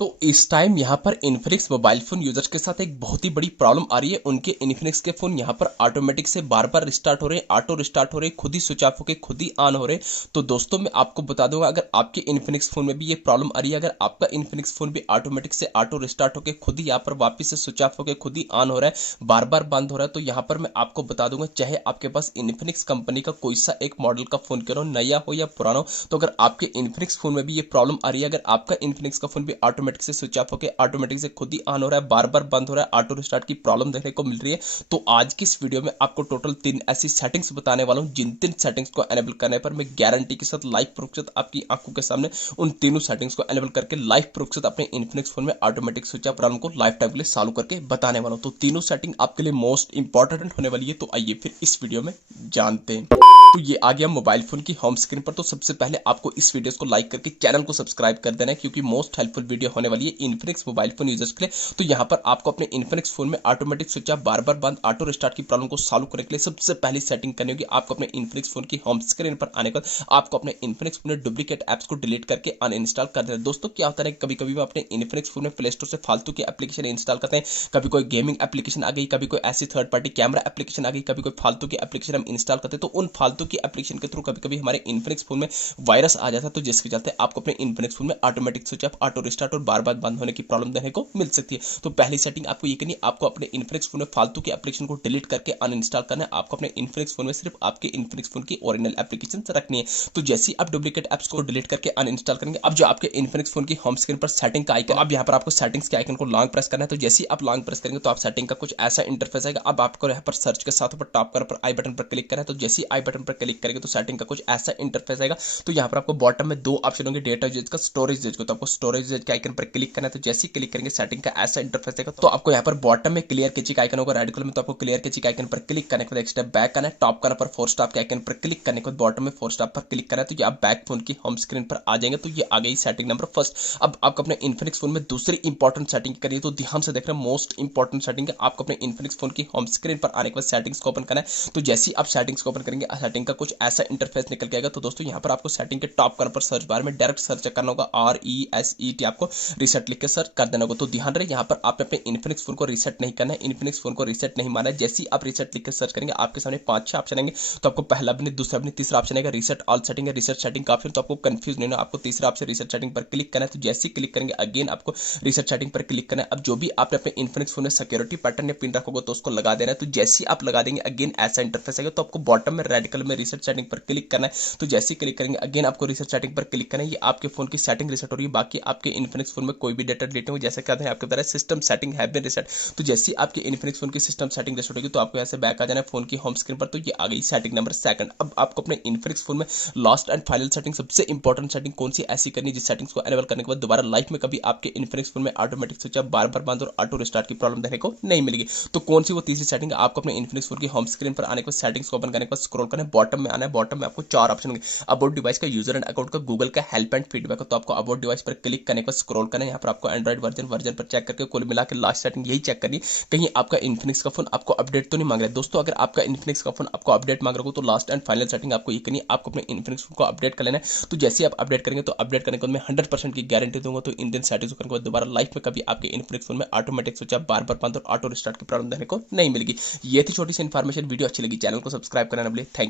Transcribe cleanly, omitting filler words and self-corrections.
तो इस टाइम यहाँ पर इन्फिनिक्स मोबाइल फोन यूजर्स के साथ एक बहुत ही बड़ी प्रॉब्लम आ रही है। उनके इन्फिनिक्स के फोन यहाँ पर ऑटोमेटिक से बार बार रिस्टार्ट हो रहे हैं, ऑटो रिस्टार्ट हो रहे हैं, खुद ही स्विच ऑफ होकर खुद ही ऑन हो रहे हैं। तो दोस्तों मैं आपको बता दूंगा, अगर आपके इन्फिनिक्स फोन में भी ये प्रॉब्लम आ रही है, अगर आपका इन्फिनिक्स फोन भी ऑटोमेटिक से ऑटो रिस्टार्ट होकर खुद ही यहाँ पर वापिस से स्विच ऑफ होकर खुद ही ऑन हो रहा है, बार बार बंद हो रहा है, तो यहाँ पर मैं आपको बता दूंगा, चाहे आपके पास इन्फिनिक्स कंपनी का कोई सा एक मॉडल का फोन क्यों ना नया हो या पुराना हो, तो अगर आपके इन्फिनिक्स फोन में भी ये प्रॉब्लम आ रही है, अगर आपका इन्फिनिक्स का फोन भी ऑटोमेटिक से स्विच ऑफ होकर ऑटोमेटिक से खुद ही ऑन हो रहा है, बार बार बंद हो रहा है, ऑटो रिस्टार्ट की प्रॉब्लम देखने को मिल रही है, तो आज की इस वीडियो में आपको टोटल 3 ऐसी सेटिंग्स बताने वाला हूं, जिन 3 सेटिंग्स को एनेबल करने पर मैं गारंटी के साथ लाइव प्रूफ के साथ आपकी आंखों के सामने उन तीनों सेटिंग्स को एनेबल करके लाइव प्रूफ के साथ अपने इन्फिनिक्स फोन में ऑटोमेटिक स्विच ऑफ प्रॉब्लम को लाइफ टाइम के लिए सॉल्व करके बताने वाला हूं। तो तीनों सेटिंग आपके लिए मोस्ट इंपॉर्टेंट होने वाली है, तो आइए फिर इस वीडियो में जानते हैं। तो ये आ गया मोबाइल फोन की होम स्क्रीन पर। तो सबसे पहले आपको इस वीडियो को लाइक करके चैनल को सब्सक्राइब कर देना है, क्योंकि मोस्ट हेल्पफुल वीडियो होने वाली है इन्फिनिक्स मोबाइल फोन यूजर्स के लिए। तो यहाँ पर आपको अपने इन्फिनिक्स फोन में ऑटोमेटिक स्विच ऑफ बार बार बंद ऑटो रिस्टार्ट की प्रॉब्लम को सॉल्व करने के लिए सबसे पहली सेटिंग करनी होगी। आपको अपने इन्फिनिक्स फोन की होम स्क्रीन पर आने पर आपको अपने इन्फिनिक्स फोन में डुप्लीकेट एप्स को डिलीट करके अनइंस्टॉल कर देना। दोस्तों क्या होता है, कभी कभी अपने इन्फिनिक्स फोन में प्ले स्टोर से फालतू की एप्लीकेशन इंस्टॉल करते हैं, कभी कोई गेमिंग एप्लीकेशन आ गई, कभी कोई ऐसी थर्ड पार्टी कैमरा एप्लीकेशन आ गई, कभी कोई फालतू की एप्लीकेशन हम इंस्टॉल करते हैं, तो उन फालतू की एप्लीकेशन के थ्रू कभी कभी हमारे इन्फिनिक्स फोन में वायरस आ जाता है, तो जिसके चलते आपको अपने इन्फिनिक्स फोन में automatic switch off auto restart और बार बार बंद होने की प्रॉब्लम देखने को मिल सकती है। तो पहली सेटिंग आपको ये करनी है, आपको अपने इन्फिनिक्स फोन में फालतू की एप्लीकेशन को डिलीट करके अनइंस्टॉल करना है। आपको अपने इन्फिनिक्स फोन में सिर्फ आपके इन्फिनिक्स फोन की ओरिजिनल एप्लीकेशन रखनी है। तो जैसे ही आप डुप्लीकेट एप्स को डिलीट करके अनइंस्टॉल करेंगे, अब जो आपके इन्फिनिक्स फोन की होम स्क्रीन पर सेटिंग का आइकन, अब यहाँ पर आपको सेटिंग्स के आइकन को लॉन्ग प्रेस करना है। तो जैसे ही आप लॉन्ग प्रेस करेंगे तो आप सेटिंग का कुछ ऐसा इंटरफेस आएगा। अब आपको यहाँ पर सर्च के साथ ऊपर टॉप कॉर्नर पर आई बटन पर क्लिक करना है। तो जैसे ही आई बटन पर क्लिक करेंगे तो सेटिंग का कुछ ऐसा इंटरफेस आएगा। तो यहाँ पर आपको बॉटम में 2 ऑप्शन होंगे, डेटा यूजेज का, स्टोरेज यूजेज को। तो आपको स्टोरेज यूजेज के आइकन पर क्लिक करना है। तो जैसे ही क्लिक करेंगे सेटिंग का ऐसा इंटरफेस आएगा। तो आपको यहाँ पर बॉटम में क्लियर कैची का आइकन होगा रेड कलर में, तो आपको क्लियर कैची का आइकन पर क्लिक करने के बाद एक स्टेप बैक करना है। टॉप कॉर्नर पर 4 स्टॉप के आइकन पर क्लिक करने के बाद बॉटम में 4 स्टॉप पर क्लिक करना है। तो ये आप बैक फोन की होम स्क्रीन पर आ जाएंगे। तो ये आ गई सेटिंग नंबर फर्स्ट। अब आपको अपने इन्फिनिक्स फोन में दूसरी इंपॉर्टेंट सेटिंग करिए, तो ध्यान से देख रहे हैं, मोस्ट इंपॉर्टेंट सेटिंग है। आपको अपने इन्फिनिक्स फोन की होम स्क्रीन पर आने के बाद सेटिंग्स को ओपन करना है। तो जैसे ही आप सेटिंग्स को ओपन करेंगे सेटिंग का कुछ ऐसा इंटरफेस निकल के आएगा। तो दोस्तों यहाँ पर आपको सेटिंग के टॉप कॉर्नर पर सर्च बार में डायरेक्ट सर्च करना होगा, RESET, आपको रीसेट लिख के सर्च कर देना होगा। तो ध्यान रहे, यहाँ पर आपने अपने इन्फिनिक्स फोन को रीसेट नहीं करना है, इन्फिनिक्स फोन को रीसेट नहीं माना है। जैसे ही आप रीसेट लिख के सर्च करेंगे आपके सामने 5-6 ऑप्शन आएंगे। तो आपको पहला भी नहीं, दूसरा भी नहीं, तीसरा ऑप्शन आएगा रीसेट ऑल सेटिंग है, रीसेट सेटिंग काफी। तो आपको कंफ्यूज नहीं होना, आपको तीसरा ऑप्शन रीसेट सेटिंग पर क्लिक करना है। तो जैसे ही क्लिक करेंगे अगेन आपको रीसेट सेटिंग पर क्लिक करना है। अब जो भी आपने अपने इन्फिनिक्स फोन में सिक्योरिटी पैटर्न या पिन रखोगे तो उसको लगा देना है। तो जैसे ही आप लगा देंगे अगेन ऐसा इंटरफेस आएगा। तो आपको बॉटम में रेड कलर में रीसेट सेटिंग पर क्लिक करना है। तो जैसे ही क्लिक करेंगे अगेन आपको रीसेट सेटिंग पर क्लिक करना है। ये आपके फोन की सेटिंग रीसेट हो रही है, बाकी आपके इन्फिनिक्स फोन में कोई भी डेटा डिलीट नहीं हुआ। जैसे कहते हैं आपके बताया system setting have been reset. तो जैसे ही आपके इन्फिनिक्स फोन की सिस्टम सेटिंग रीसेट होगी तो आपको यहाँ से बैक आ जाना है फोन की होम स्क्रीन पर। तो ये आ गई सेटिंग नंबर सेकंड। अब आपको अपने इन्फिनिक्स फोन में लास्ट एंड फाइनल सेटिंग, सबसे इंपॉर्टेंट सेटिंग कौन सी ऐसी करनी है जिस सेटिंग्स को एनेबल करने के बाद दोबारा लाइफ में कभी आपके इन्फिनिक्स फोन में ऑटोमेटिक स्विच ऑफ बार बार बंद और ऑटो रिस्टार्ट की प्रॉब्लम देखने को नहीं मिलेगी। तो कौन सी वो तीसरी सेटिंग है, आपको अपने इन्फिनिक्स फोन की होम स्क्रीन पर आने के बाद सेटिंग्स को ओपन करने के बाद स्क्रॉल करना है, बॉटम में आना है। बॉटम में आपको 4 ऑप्शन होंगे, अबाउट डिवाइस का, यूजर एंड अकाउंट का, गूगल का, हेल्प एंड फीडबैक। तो आपको अबाउट डिवाइस पर क्लिक करने के बाद स्क्रॉल करना है। यहाँ पर आपको एंड्रॉइड वर्जन पर चेक करके कुल मिला के लास्ट सेटिंग यही चेक करनी, कहीं आपका इन्फिनिक्स का फोन आपको अपडेट तो नहीं मांग रहा है। दोस्तों अगर आपका इन्फिनिक्स का फोन आपको अपडेट मांग रहा हो तो लास्ट एंड फाइनल सेटिंग आपको ये करनी है, आपको अपने इन्फिनिक्स फोन को अपडेट कर लेना है। तो जैसे आप अपडेट करेंगे तो अपडेट करने के बाद मैं 100% की गारंटी दूंगा, तो इन दिन सेटिंग्स करने के बाद दोबारा लाइफ में कभी आपके इन्फिनिक्स फोन में ऑटोमेटिक स्विच ऑफ बार बार बंद और ऑटो रिस्टार्ट की प्रॉब्लम देखने को नहीं मिलेगी। ये थी छोटी सी इन्फॉर्मेशन। वीडियो अच्छी लगी चैनल को सब्सक्राइब करना ना भूलिए। थैंक